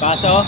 Paso.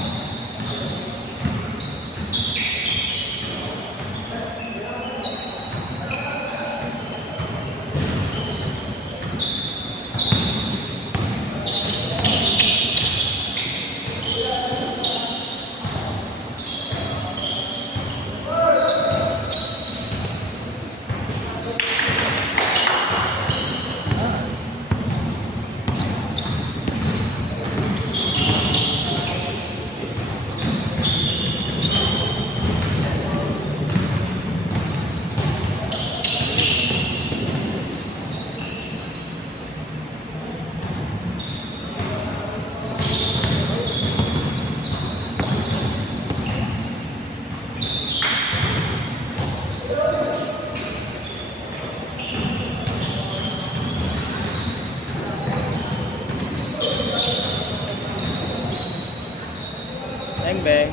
Bang bang.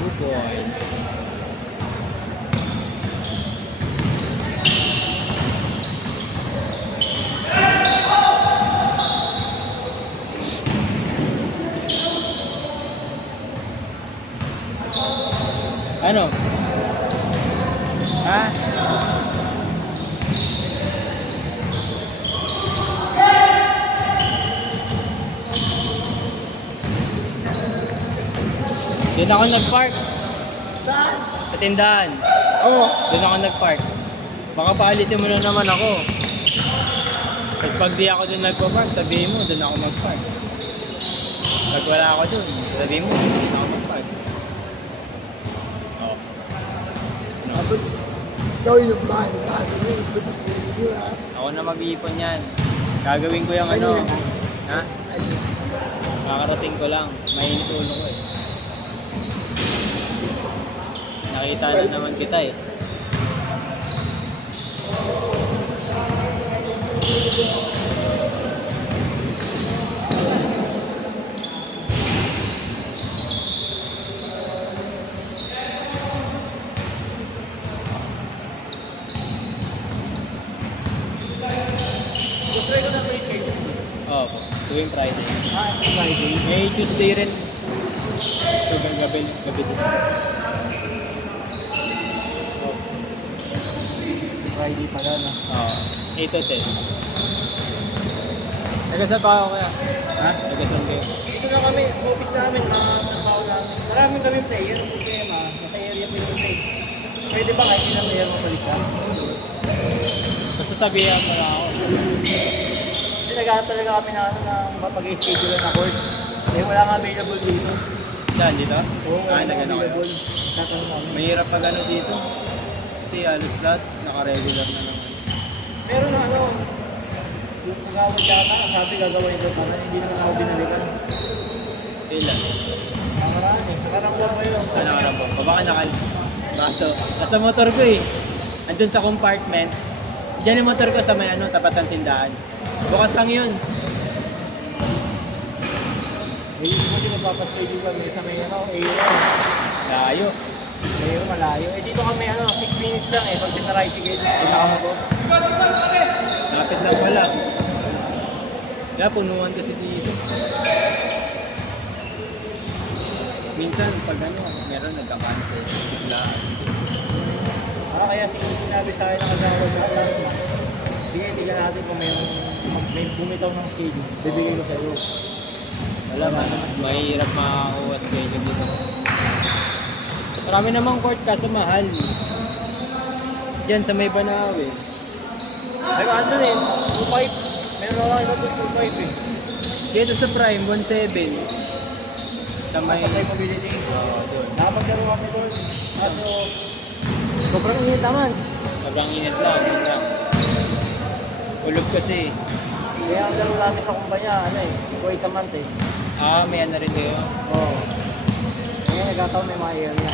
2 points. Ano? Ha? Doon ako nag-park. Saan? Sa tindahan. Oo. Doon ako nag-park. Baka paalisin mo na naman ako. Tapos pag di ako doon nagpa-park, sabihin mo, doon ako mag-park. Pag wala ako doon, sabihin mo, doon ako mag-park. Oo. Ano? Abot. Ikaw yung bahay. Ako na mag-iipon yan. Gagawin ko yung ano. Ha? Kakarating ko lang. Mainit ulo ko eh. Nakita na naman kita eh. Gusto ko na may schedule. Oo, tuwing Friday. Friday. May Tuesday rin. So, gabi din. Friday pala na. Oo, 8 to 10. Nagasan pa ako kaya? Ha? Nagasan kayo? Dito na kami, office namin, trabaho namin. Maraming kami player, problema. Nasa area po yung play. Pwede ba kahit ilang player mapalisa? Basta sabihan mo na ako. Kasi naghanap talaga kami na, na mapag-schedule na court. Eh wala nga available dito. Saan dito? Oo, wala Nagano kayo? available. Tatanong namin. Mahirap pag ano dito. Kasi halos lahat naka-regular na naman. Pero na ano, yung pag-awag yata, sabi gagawin ko pa hindi naman ako binalikan. Kailan? Marami. Nakaramdam ko yun. Saan ako po? Baka nakal. Kaso, nasa motor ko eh. Andun sa compartment. Diyan yung motor ko sa may ano, tapat ng tindahan. Bukas lang yun. Eh, hindi mo mapapaschedule kami sa may ano, AO. Layo. AO malayo. Eh dito kami ano, 6 minutes lang eh. Pag sinaritigate, pinakamoto. Lapit lang pala. Kaya punuan kasi dito. Minsan pag ano, meron nagka-cancel. Biglaan. Kaya sinabi sa akin ng asawa ko last month. Sige, tignan natin kung may bumitaw ng schedule. Bibigay ko sa iyo. Wala man, mahirap makakuha schedule dito. Marami namang court kaso mahal. Diyan sa may Banawe. Ay, ano rin, 2.5. Meron ako ito 2.5 eh. Dito sa Prime, 1.7. Sa may... Sa mobility. Oo, doon. Nakapaglaro kami doon. Kaso, sobrang init naman. Sobrang init lang, yun lang. Ulog kasi. Kaya ang laro namin sa kumpanya, ano eh, twice a month eh. Ah, may ano rin kayo. Oo. Kaya nagkataon may mga area.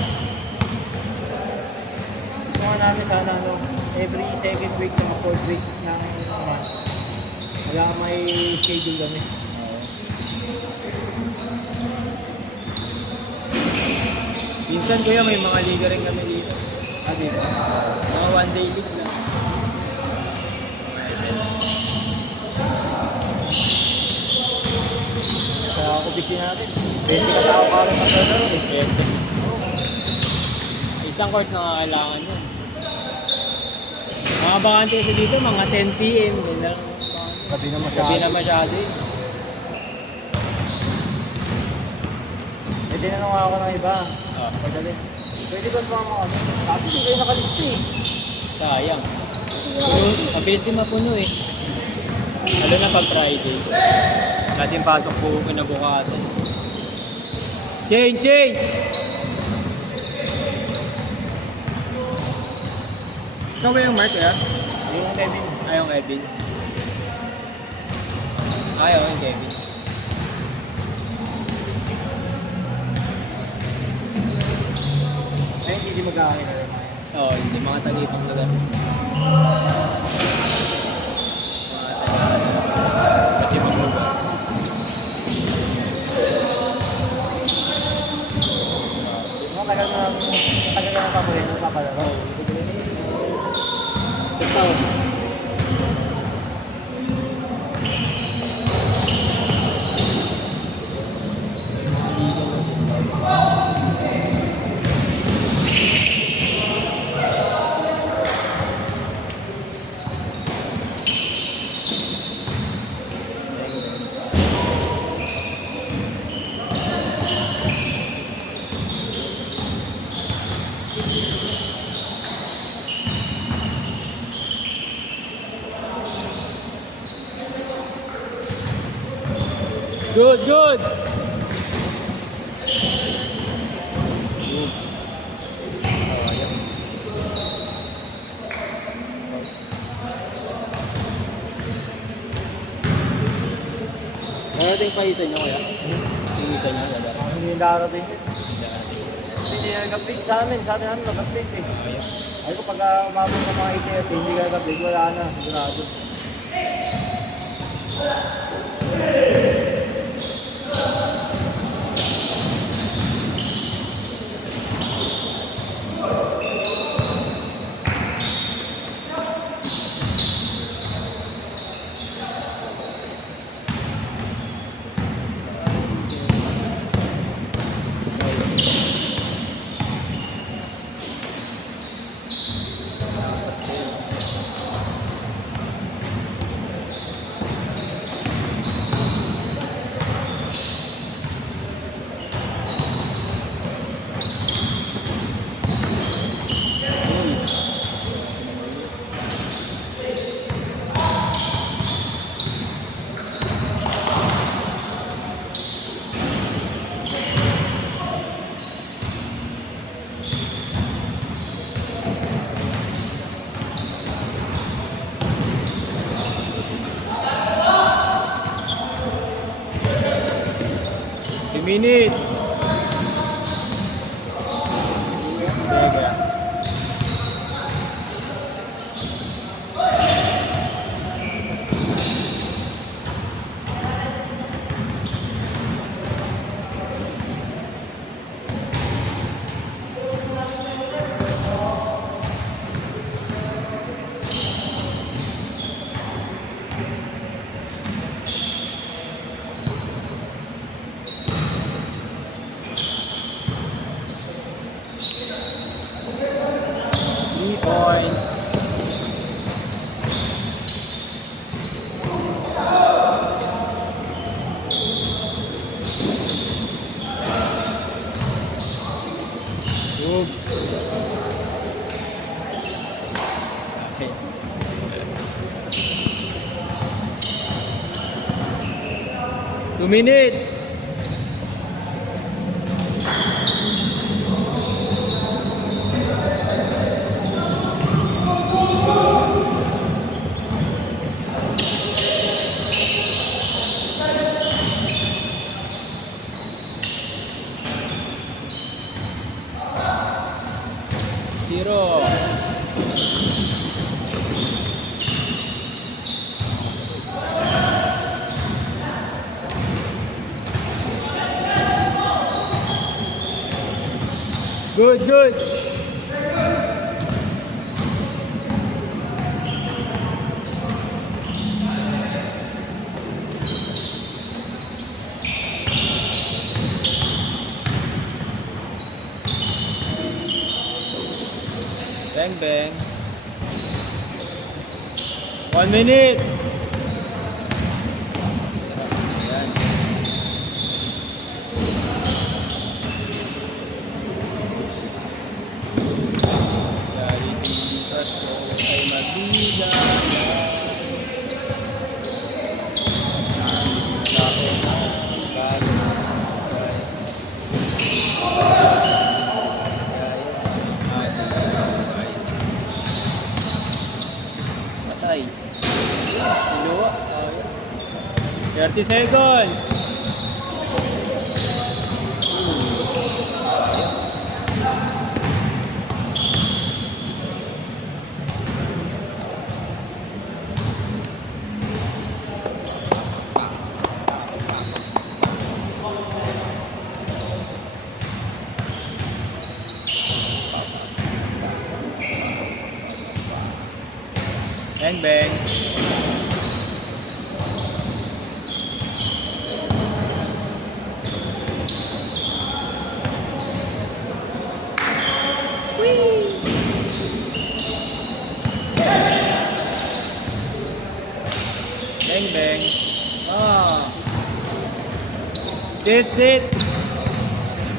Gusto nga namin sana ano, every second week na fourth week ng month. Kaya may schedule kami. Minsan kuya, may mga liga rin kami dito. Dito. Mga one day league lang. Sa natin. 20 katao ka rin maglalaro eh. Pwede. Isang court na kailangan yun. Mga bakante kasi dito, mga 10 PM. Yun na lang. Gabi na Gabi na masyado eh. Eh, tinanong ako ng iba. Ah, Pagdali. Pwede ba sumama ka? Kasi hindi kayo nakalista eh. sayang. Mabilis din mapuno eh. Lalo na pag Friday. Kasi yung pasok po kinabukasan. Change! Change! Ikaw ba yung Mark ya? Yung Kevin. Ayaw yung Kevin. Ayaw yung Kevin. Ay, hindi mag-aakit. Oo, hindi mga talipang lugar. Mga talipang lugar. Tagal na papuhin, nagpapalaro. Ikaw. Good, good! Narating pa isa niyo kaya? Yung isa niyo, wala. Hindi darating yun. Hindi nag-update sa amin nag-update eh. Ay ko pag umabot ng mga ITF, hindi ka nag-update, wala na, sigurado. Minutes. Teka. Points. Good. Okay. 2 minutes. Zero. Good, good. Bang, bang. 1 minute. Yan. Dari tintas ko ay magbigay. Patay. Luwa. 30 seconds. Bang, bang. Bang, bang. Ah. Sit, sit.